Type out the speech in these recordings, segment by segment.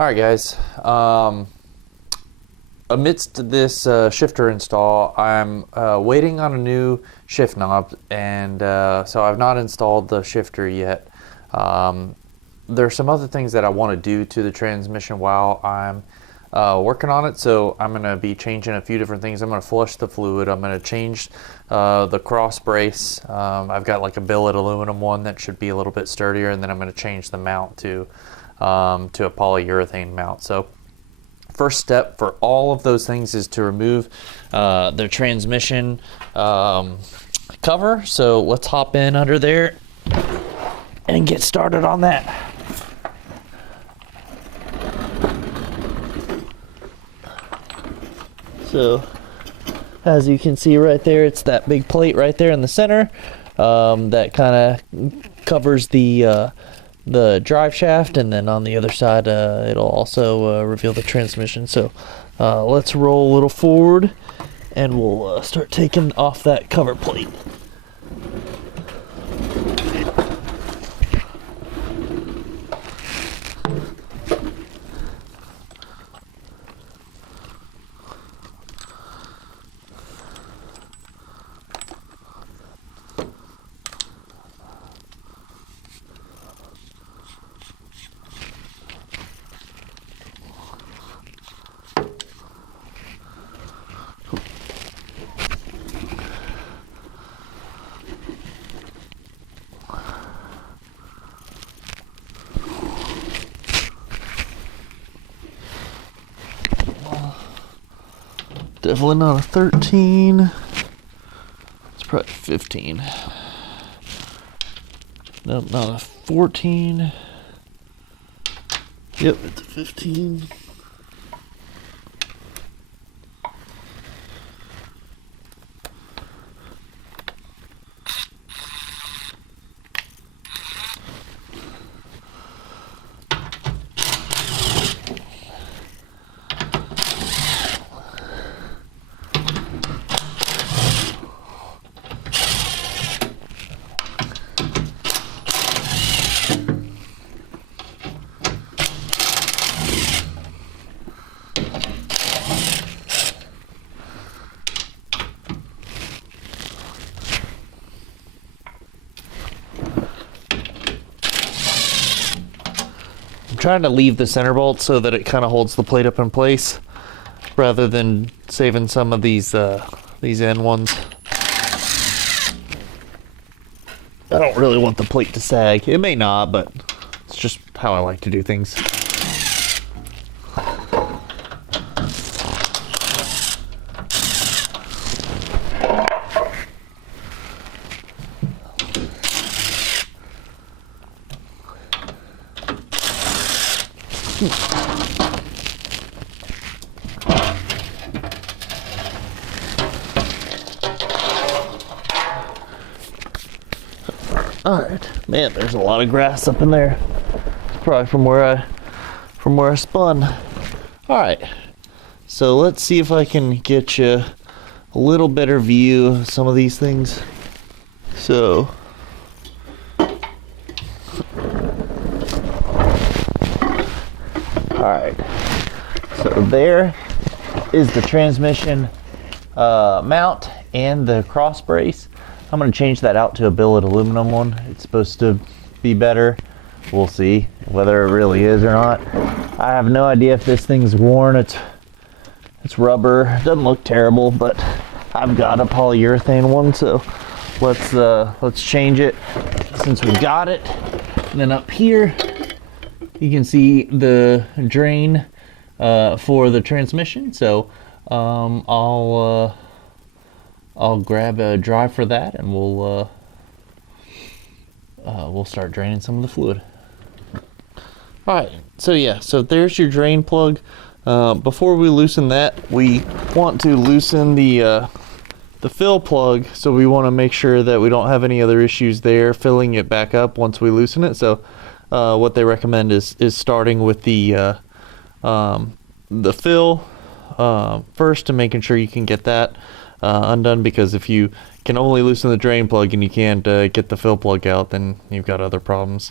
All right, guys. Amidst this shifter install, I'm waiting on a new shift knob, and so I've not installed the shifter yet. There's some other things that I want to do to the transmission while I'm working on it, so I'm going to be changing a few different things. I'm going to flush the fluid. I'm going to change the cross brace. I've got like a billet aluminum one that should be a little bit sturdier, and then I'm going to change the mount to a polyurethane mount. So first step for all of those things is to remove the transmission cover. So let's hop in under there and get started on that. So as you can see right there, it's that big plate right there in the center that kind of covers the drive shaft, and then on the other side it'll also reveal the transmission. So let's roll a little forward and we'll start taking off that cover plate. Definitely not a 13. It's probably 15. Nope, not a 14. Yep, it's a 15. Trying to leave the center bolt so that it kind of holds the plate up in place rather than saving some of these end ones. I don't really want the plate to sag. It may not, but it's just how I like to do things. All right, man, there's a lot of grass up in there. It's probably from where I spun. All right, so let's see if I can get you a little better view of some of these things. So all right, so there is the transmission mount and the cross brace. I'm going to change that out to a billet aluminum one. It's supposed to be better. We'll see whether it really is or not. I have no idea if this thing's worn. It's rubber. It doesn't look terrible, but I've got a polyurethane one, so let's change it since we got it. And then up here you can see the drain for the transmission. So I'll grab a drive for that, and we'll start draining some of the fluid. All right, so yeah, so there's your drain plug. Before we loosen that, we want to loosen the fill plug. So we want to make sure that we don't have any other issues there filling it back up once we loosen it. So what they recommend is starting with the fill first, and making sure you can get that undone, because if you can only loosen the drain plug and you can't get the fill plug out, then you've got other problems.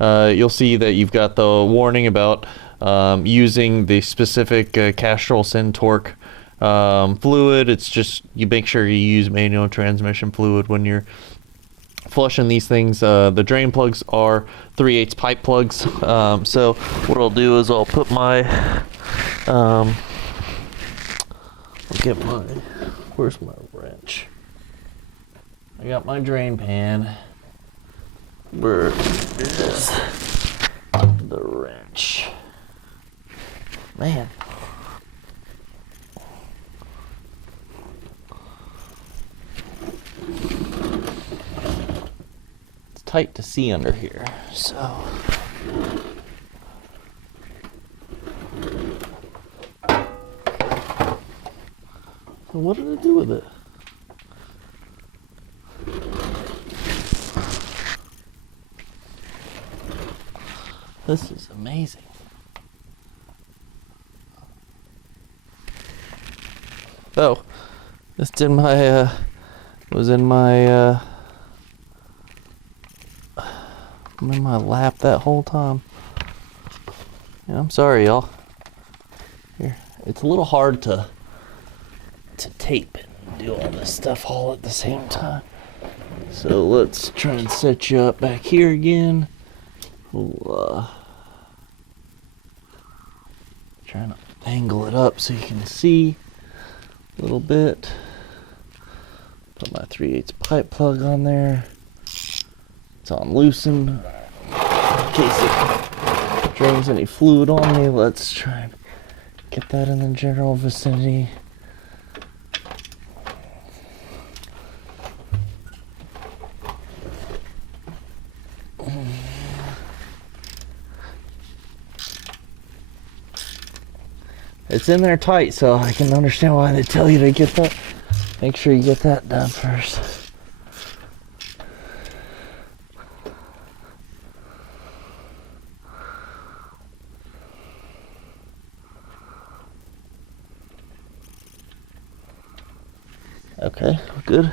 You'll see that you've got the warning about using the specific Castrol Syntorq fluid. It's just, you make sure you use manual transmission fluid when you're flushing these things. The drain plugs are 3/8 pipe plugs. So what I'll do is I'll put my, I'll get my, where's my wrench? I got my drain pan. Where is the wrench? Man. It's tight to see under here, so. So what did I do with it? This is amazing. Oh, it's in my, was in my lap that whole time. Yeah, I'm sorry, y'all. Here, it's a little hard to tape and do all this stuff all at the same time. So let's try and set you up back here again. We'll, trying to angle it up so you can see a little bit. Put my 3/8 pipe plug on there. It's on loosen. In case it drains any fluid on me, let's try and get that in the general vicinity. It's in there tight, so I can understand why they tell you to get that. Make sure you get that done first. Okay, good.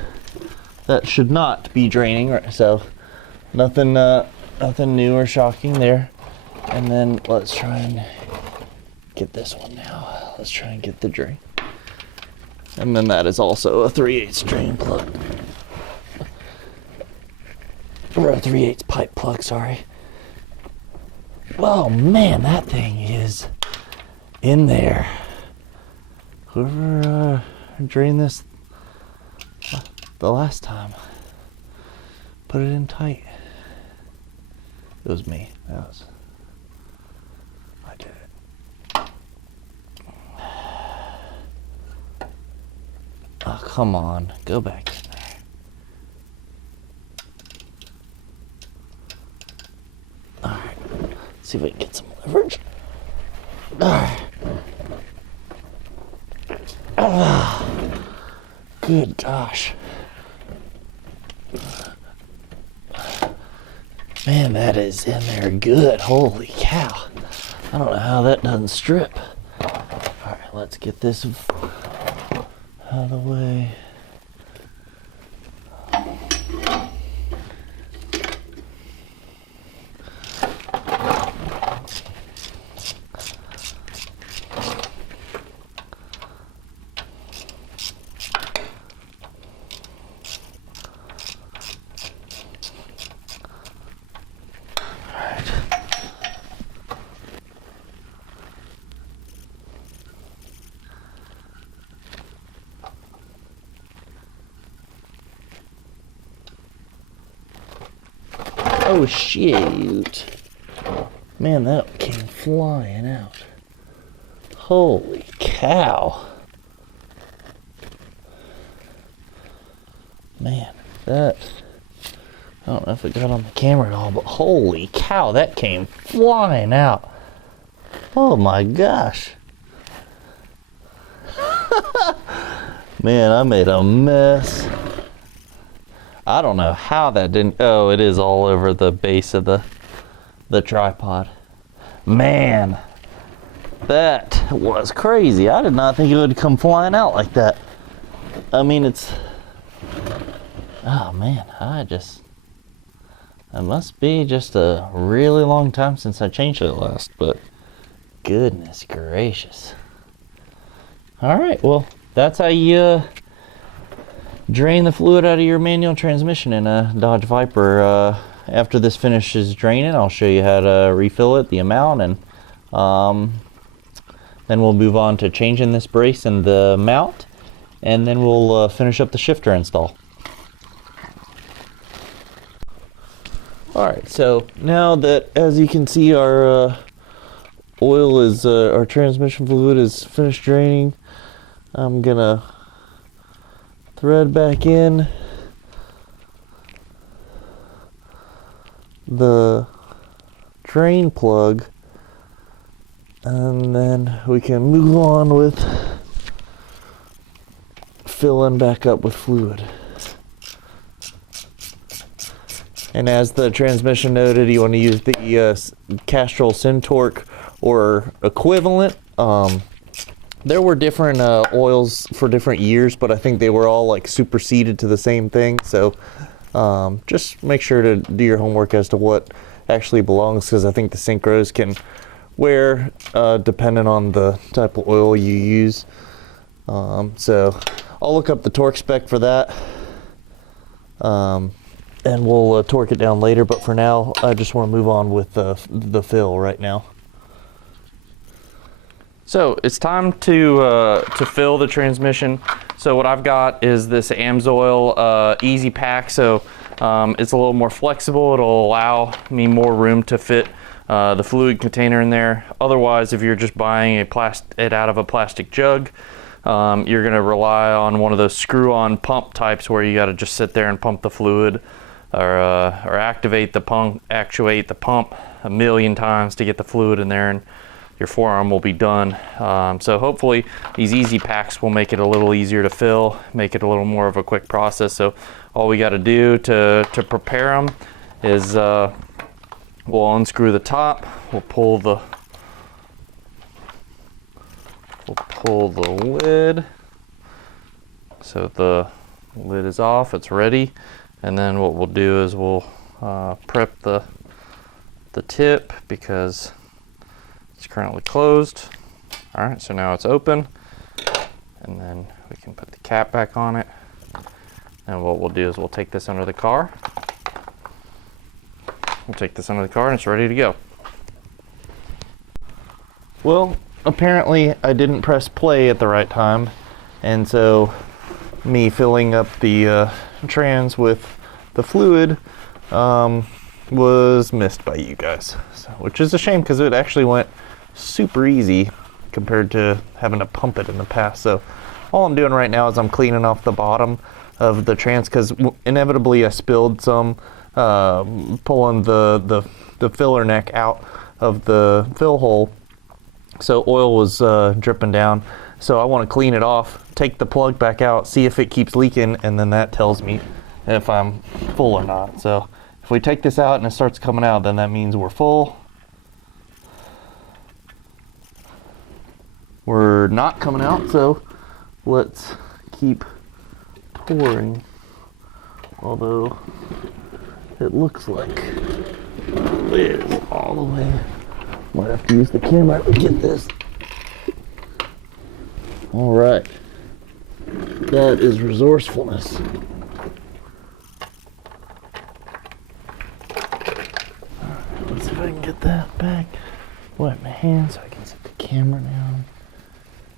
That should not be draining, right? So nothing new or shocking there. And then let's try and get this one now. Let's try and get the drain. And then that is also a 3/8 drain plug. Or a 3/8 pipe plug, sorry. Oh man, that thing is in there. Whoever drained this the last time, put it in tight. It was me. I did it. Oh, come on. Go back in there. Alright. Let's see if we can get some leverage. Alright. Good gosh. Man, that is in there good. Holy cow. I don't know how that doesn't strip. Alright, let's get this out of the way. Oh shoot. Man, that came flying out. Holy cow. Man, that, I don't know if it got on the camera at all, but holy cow, that came flying out. Oh my gosh. Man, I made a mess. I don't know how that didn't, oh, it is all over the base of the tripod. Man, that was crazy. I did not think it would come flying out like that. I mean, it's, oh man, it must be just a really long time since I changed it last, but Goodness gracious. All right, well, that's how you drain the fluid out of your manual transmission in a Dodge Viper. After this finishes draining, I'll show you how to refill it, the amount, and then we'll move on to changing this brace and the mount, and then we'll finish up the shifter install. Alright, so now that, as you can see, our oil is, our transmission fluid is finished draining, I'm gonna thread back in the drain plug, and then we can move on with filling back up with fluid. And as the transmission noted, you want to use the Castrol Syntorq or equivalent. There were different oils for different years, but I think they were all like superseded to the same thing. So just make sure to do your homework as to what actually belongs, because I think the synchros can wear depending on the type of oil you use. So I'll look up the torque spec for that. And we'll torque it down later, but for now I just want to move on with the fill right now. So it's time to fill the transmission. So what I've got is this AMSOIL Easy Pack. So it's a little more flexible. It'll allow me more room to fit the fluid container in there. Otherwise, if you're just buying it out of a plastic jug, you're going to rely on one of those screw-on pump types where you got to just sit there and pump the fluid, or actuate the pump a million times to get the fluid in there, and your forearm will be done. So hopefully these Easy Packs will make it a little easier to fill, make it a little more of a quick process. So all we got to do to prepare them is we'll unscrew the top, we'll pull the lid, so the lid is off, it's ready. And then what we'll do is we'll prep the tip because it's currently closed. All right, so now it's open, and then we can put the cap back on it. And what we'll do is we'll take this under the car. We'll take this under the car and it's ready to go. Well, apparently I didn't press play at the right time, and so me filling up the trans with the fluid was missed by you guys, so, which is a shame because it actually went super easy compared to having to pump it in the past. So all I'm doing right now is I'm cleaning off the bottom of the trans, because inevitably I spilled some pulling the filler neck out of the fill hole, so oil was dripping down. So I want to clean it off, take the plug back out, see if it keeps leaking, and then that tells me if I'm full or not. So if we take this out and it starts coming out, then that means we're full. We're not coming out, so let's keep pouring. Although it looks like it is all the way. Might have to use the camera to get this. All right, that is resourcefulness. All right, let's see if I can get that back. Wipe my hands so I can set the camera down.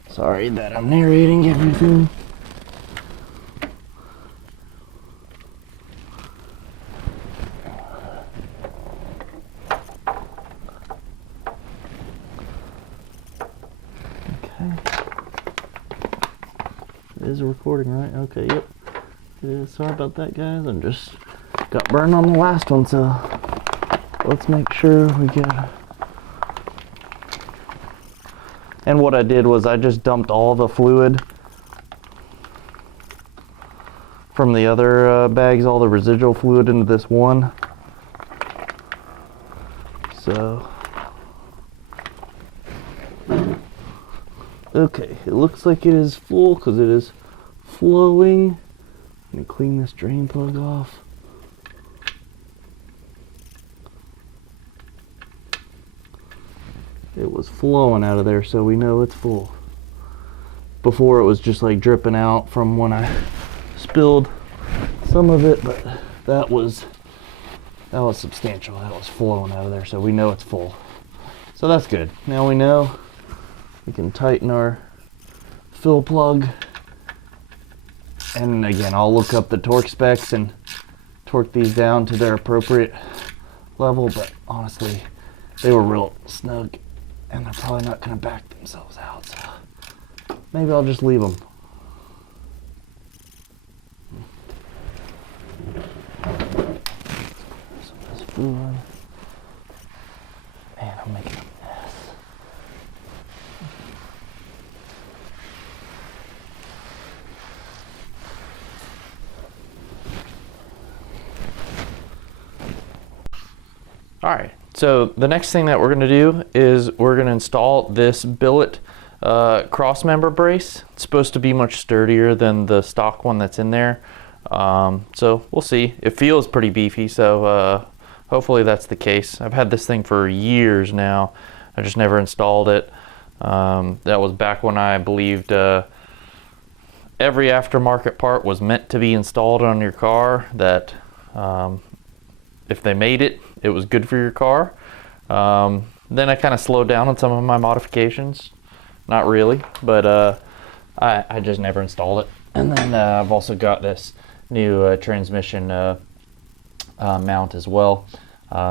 Sorry that I'm narrating everything. It is recording, right? Okay, yep. It is. Sorry about that, guys. I just got burned on the last one, so let's make sure we get. And what I did was I just dumped all the fluid from the other bags, all the residual fluid, into this one. So, okay, it looks like it is full because it is flowing. I'm gonna clean this drain plug off. it was flowing out of there, so we know it's full. Before it was just like dripping out from when I spilled some of it, but that was substantial. That was flowing out of there, so we know it's full. So that's good. Now we know we can tighten our fill plug. And again, I'll look up the torque specs and torque these down to their appropriate level, but honestly, they were real snug and they're probably not going to back themselves out, so maybe I'll just leave them. Some of this food. Man, I'm making a mess. All right, so the next thing that we're going to do is we're going to install this billet cross member brace. It's supposed to be much sturdier than the stock one that's in there. So we'll see. It feels pretty beefy, so hopefully that's the case. I've had this thing for years now. I just never installed it. That was back when I believed every aftermarket part was meant to be installed on your car, that if they made it, it was good for your car. Then I kind of slowed down on some of my modifications. Not really, but I just never installed it. And then I've also got this new transmission mount as well.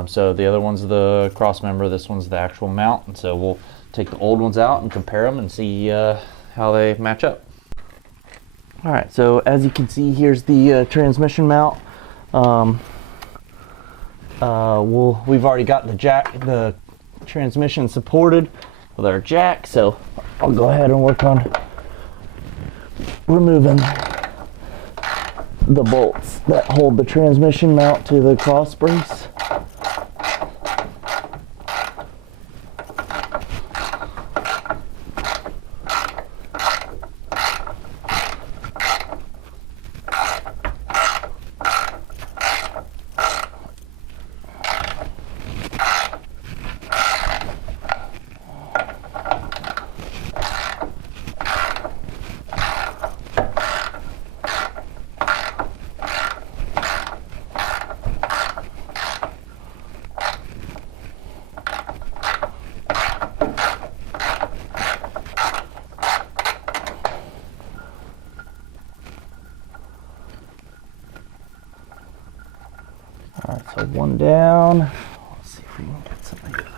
So the other one's the cross member, this one's the actual mount. And so we'll take the old ones out and compare them and see how they match up. All right, so as you can see, here's the transmission mount. We've already got the jack, the transmission supported with our jack, so I'll go ahead and work on removing the bolts that hold the transmission mount to the cross brace. All right, so one down. Let's see if we can get some of the others.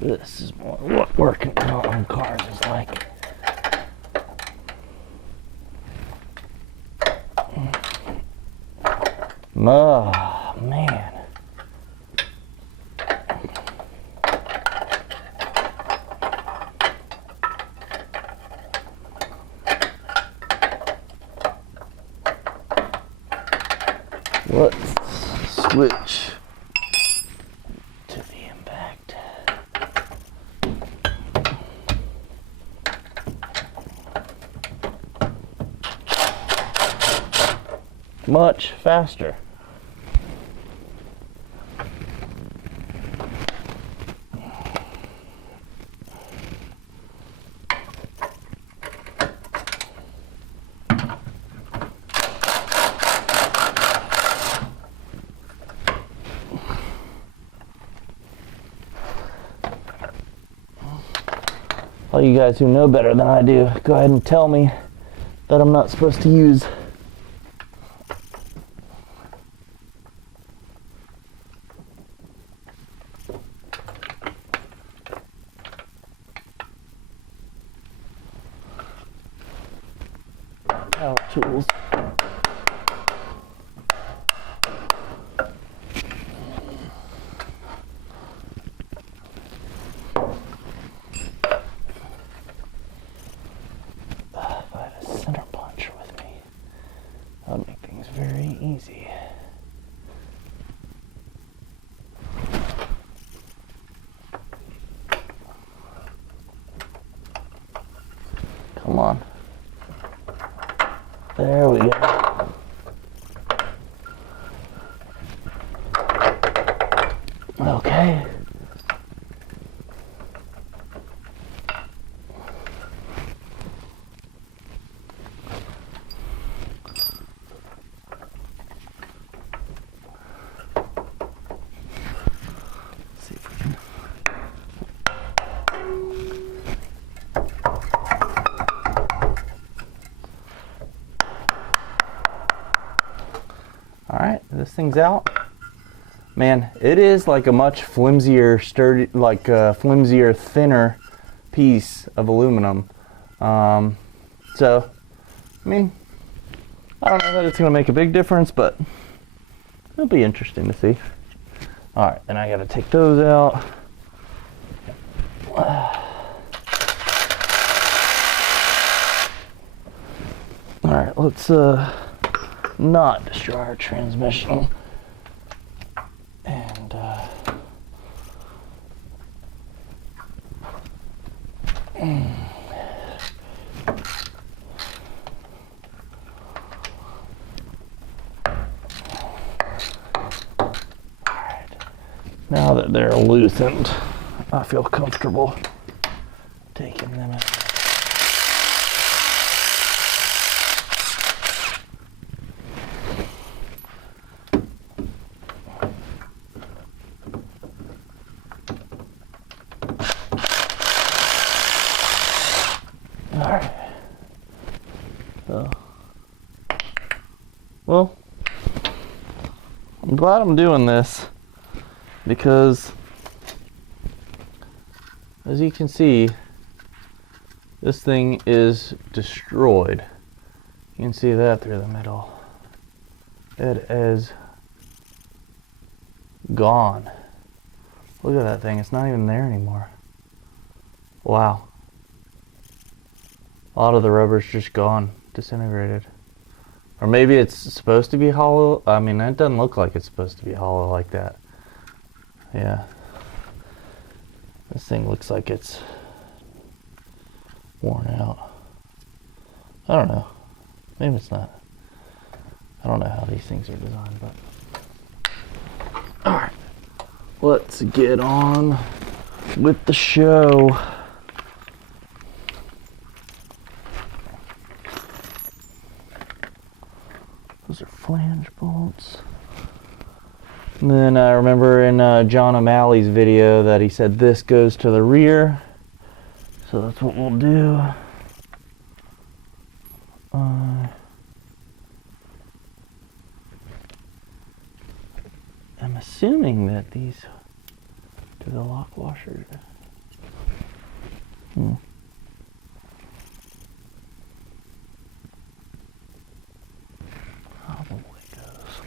This is what working on cars is like. Oh, man. Let's switch to the impact. Much faster. All you guys who know better than I do, go ahead and tell me that I'm not supposed to use power tools. very easy. Come on. There we go. Okay. See if we can. All right, this thing's out. Man, it is like a much flimsier, sturdy, like a flimsier, thinner piece of aluminum. So, I mean, I don't know that it's going to make a big difference, but it'll be interesting to see. All right, then I got to take those out. All right, let's not destroy our transmission. And now that they're loosened, I feel comfortable taking them out. Alright. So, well, I'm glad I'm doing this because, as you can see, this thing is destroyed. You can see that through the middle. It is gone. Look at that thing, it's not even there anymore. Wow. A lot of the rubber's just gone, disintegrated. Or maybe it's supposed to be hollow. I mean, it doesn't look like it's supposed to be hollow like that. Yeah. This thing looks like it's worn out. I don't know. Maybe it's not. I don't know how these things are designed, but. Alright. Let's get on with the show. Those are flange bolts. And then I remember in John O'Malley's video that he said this goes to the rear. So that's what we'll do. I'm assuming that these do the lock washers. Probably goes.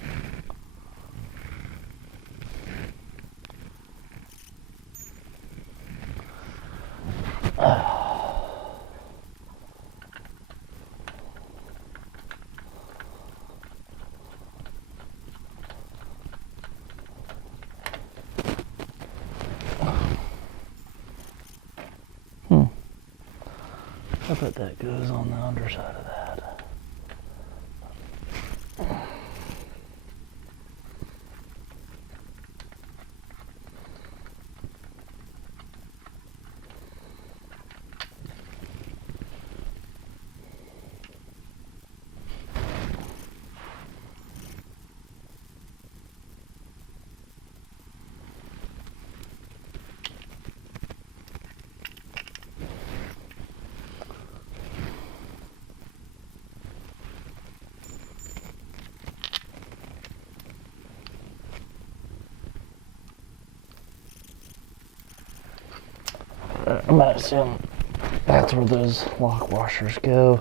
I bet that goes on the underside of that. I'm gonna assume that's where those lock washers go.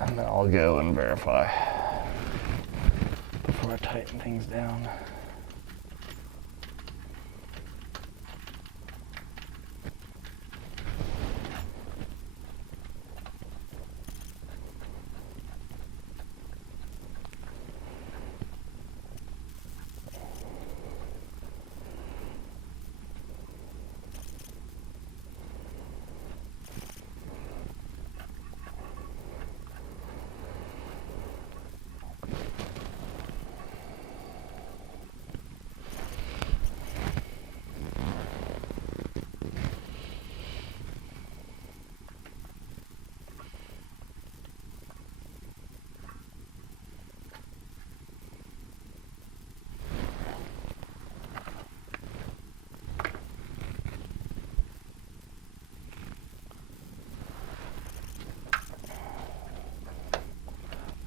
And then I'll go and verify before I tighten things down.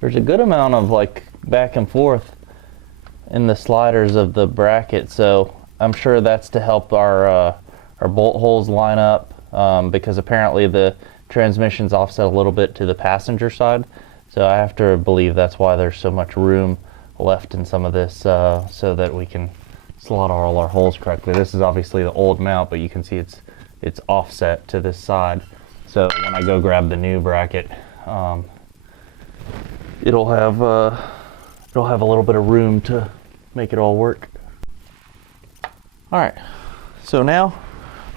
there's a good amount of like back and forth in the sliders of the bracket, so I'm sure that's to help our bolt holes line up, because apparently the transmission's offset a little bit to the passenger side, so I have to believe that's why there's so much room left in some of this, so that we can slot all our holes correctly. This is obviously the old mount, but you can see it's offset to this side, so when I go grab the new bracket, it'll have a little bit of room to make it all work. All right, so now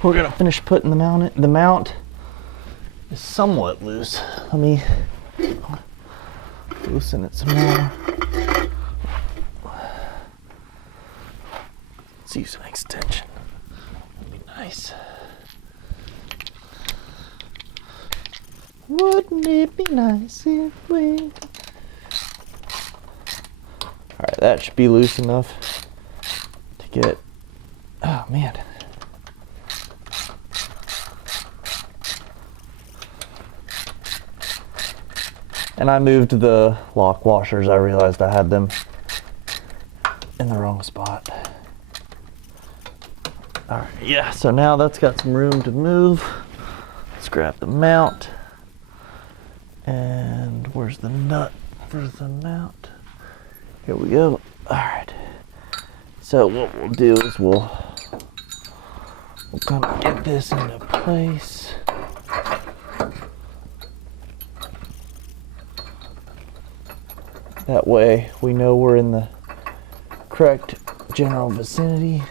we're gonna finish putting the mount in. The mount is somewhat loose. Let me loosen it some more. Let's use an extension. That'd be nice. Wouldn't it be nice if we... All right, that should be loose enough to get, oh man. And I moved the lock washers. I realized I had them in the wrong spot. All right, yeah, so now that's got some room to move. Let's grab the mount. And where's the nut for the mount? Here we go. All right. So what we'll do is we'll kind of get this into place. That way we know we're in the correct general vicinity.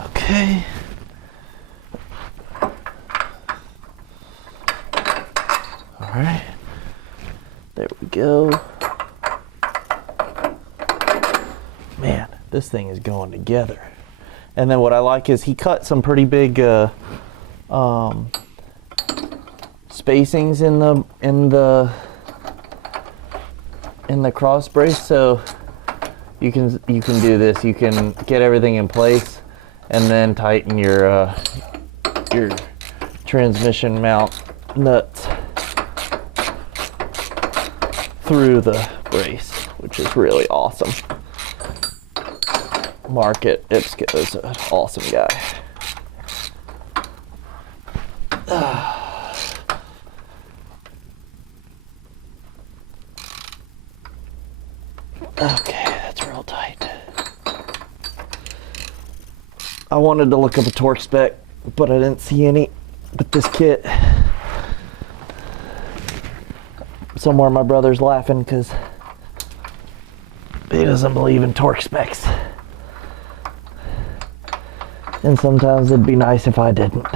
Okay. All right. There we go. Man, this thing is going together. And then what I like is he cut some pretty big spacings in the cross brace, so you can do this. You can get everything in place and then tighten your transmission mount nuts through the brace, which is really awesome. Mark at IPSCO is an awesome guy. Okay, that's real tight. I wanted to look up a torque spec, but I didn't see any with this kit. Somewhere my brother's laughing because he doesn't believe in torque specs. And sometimes it'd be nice if I didn't.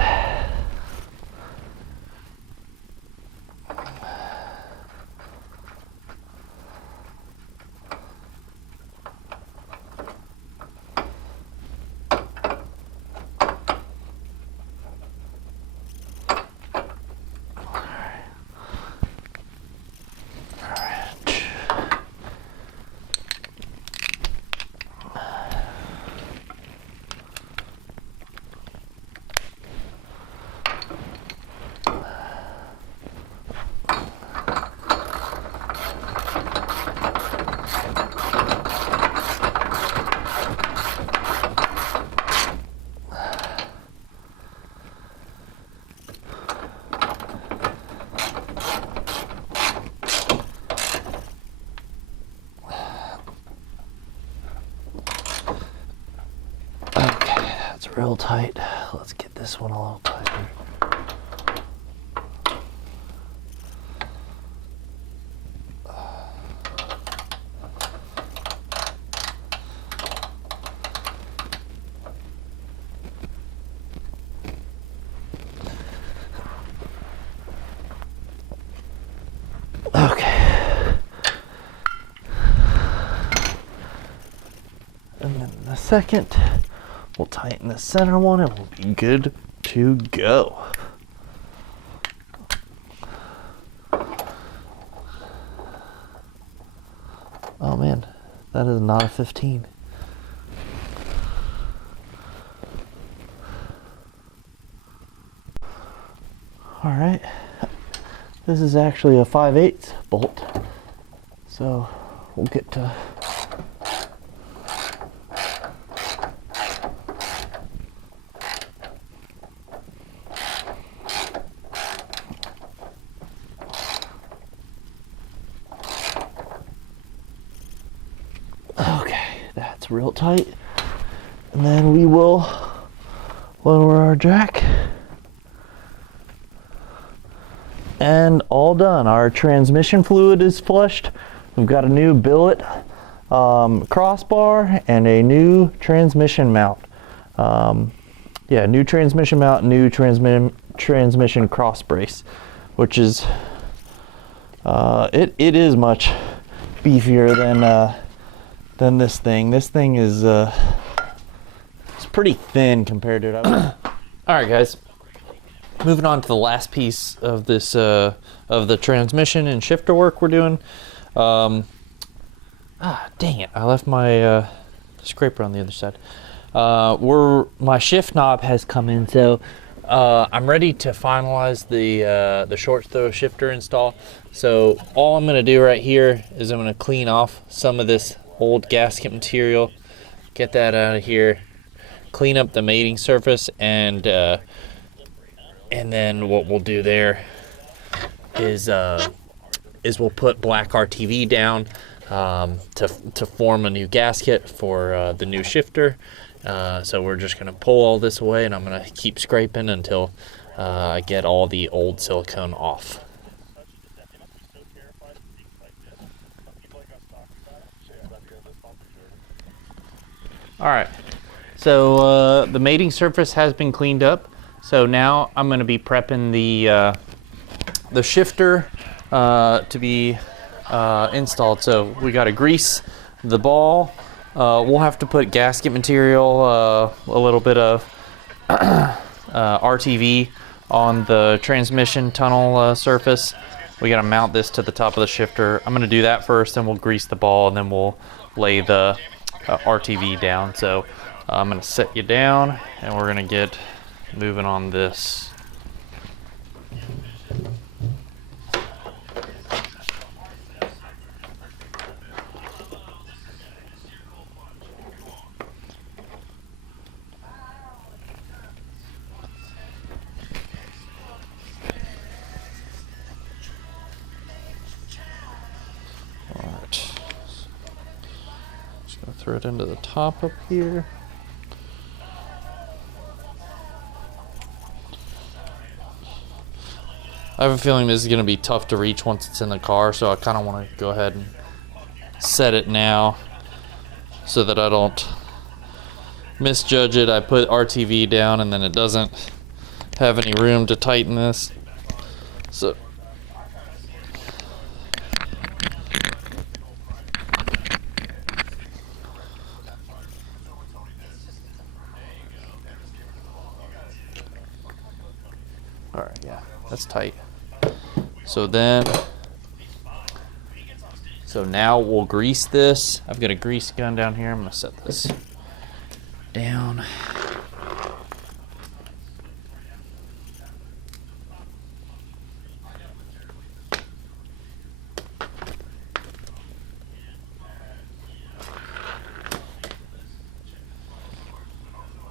Real tight. Let's get this one a little tighter. Okay. And then the second, we'll tighten the center one and we'll be good to go. Oh man, that is not a 15. All right, This is actually a 5/8 bolt. So we'll get to okay, that's real tight. And then we will lower our jack. And all done. Our transmission fluid is flushed. We've got a new billet crossbar and a new transmission mount. Yeah, new transmission mount, new transmission cross brace, which is it is much beefier than this thing. This thing is it's pretty thin compared to it. All right, guys. Moving on to the last piece of this of the transmission and shifter work we're doing. Dang it! I left my scraper on the other side. My shift knob has come in, so I'm ready to finalize the short throw shifter install. So all I'm gonna do right here is I'm gonna clean off some of this old gasket material, get that out of here, clean up the mating surface, and then what we'll do there is we'll put black RTV down to form a new gasket for the new shifter. So we're just gonna pull all this away, and I'm gonna keep scraping until I get all the old silicone off. All right, so the mating surface has been cleaned up. So now I'm going to be prepping the shifter to be installed. So we got to grease the ball. We'll have to put gasket material, a little bit of RTV on the transmission tunnel surface. We got to mount this to the top of the shifter. I'm going to do that first, then we'll grease the ball, and then we'll lay the RTV down. So I'm going to set you down, and we're going to get moving on this. All right. Just gonna throw it into the top up here. I have a feeling this is going to be tough to reach once it's in the car, so I kind of want to go ahead and set it now so that I don't misjudge it. I put RTV down and then it doesn't have any room to tighten this. So all right, yeah, that's tight. So now we'll grease this. I've got a grease gun down here. I'm gonna set this down.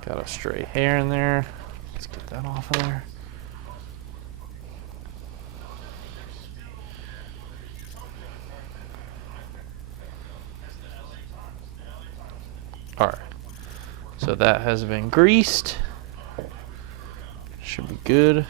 Got a stray hair in there. Let's get that off of there. All right, so that has been greased. Should be good.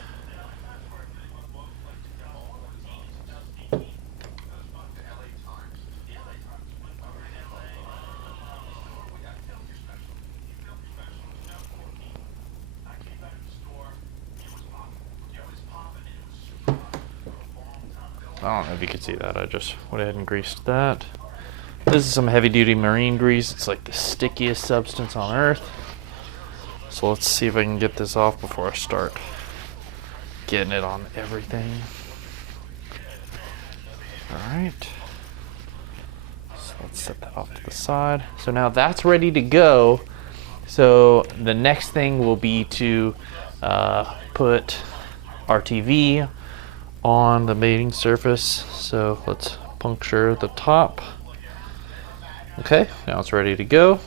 I don't know if you could see that. I just went ahead and greased that. This is some heavy-duty marine grease. It's like the stickiest substance on earth. So let's see if I can get this off before I start getting it on everything. All right. So let's set that off to the side. So now that's ready to go. So the next thing will be to put RTV on the mating surface. So let's puncture the top. Okay, now it's ready to go.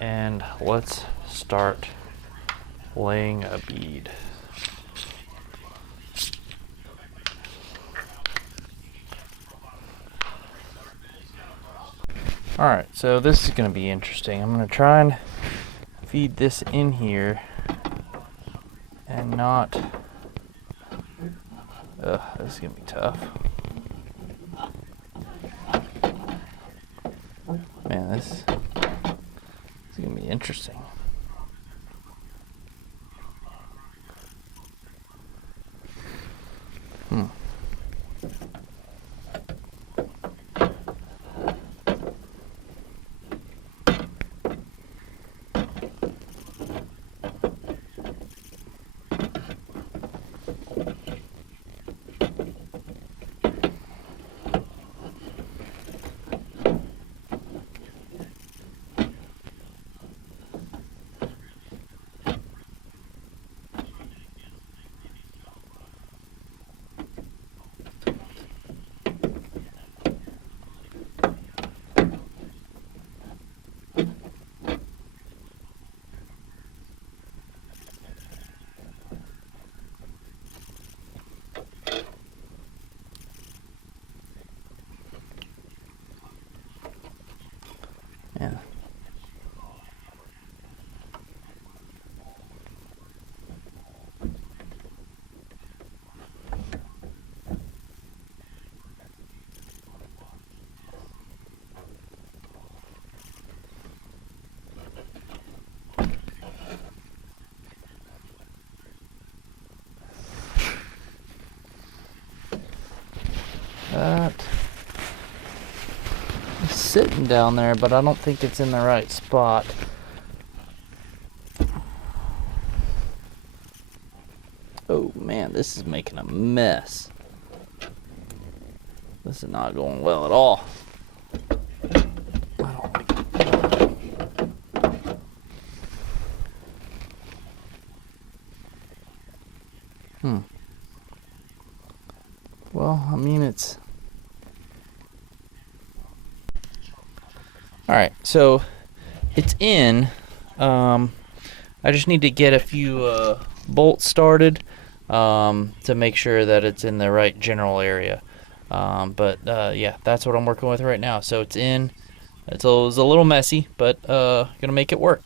And let's start laying a bead. Alright, so this is going to be interesting. I'm going to try and feed this in here and not... this is going to be tough. Man, this is going to be interesting. Yeah. That is sitting down there, but I don't think it's in the right spot. Oh man, this is making a mess. This is not going well at all. I don't like it. Well, I mean, it's... Alright, so it's in. I just need to get a few bolts started to make sure that it's in the right general area. Yeah, that's what I'm working with right now. So it's in. It was a little messy, but gonna make it work.